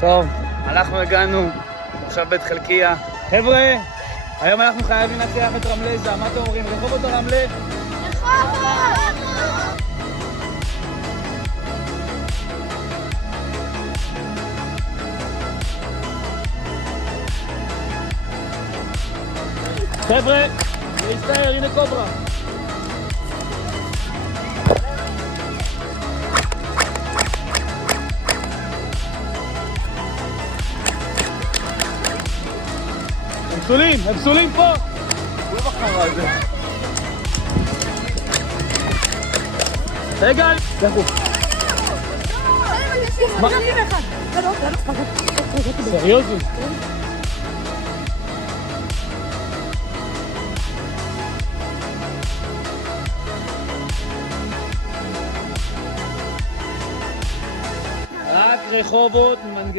טוב, הגענו, עכשיו בית חלקיה. חבר'ה, היום אנחנו חייבים לנצח את רמלה. מה אתם אומרים? רחובות או רמלה? חבר'ה, להסתער, הנה קוברה. הם פסולים פה! הוא בחרה על זה. רגע! לכו. מה? סריוזי? רק רחובות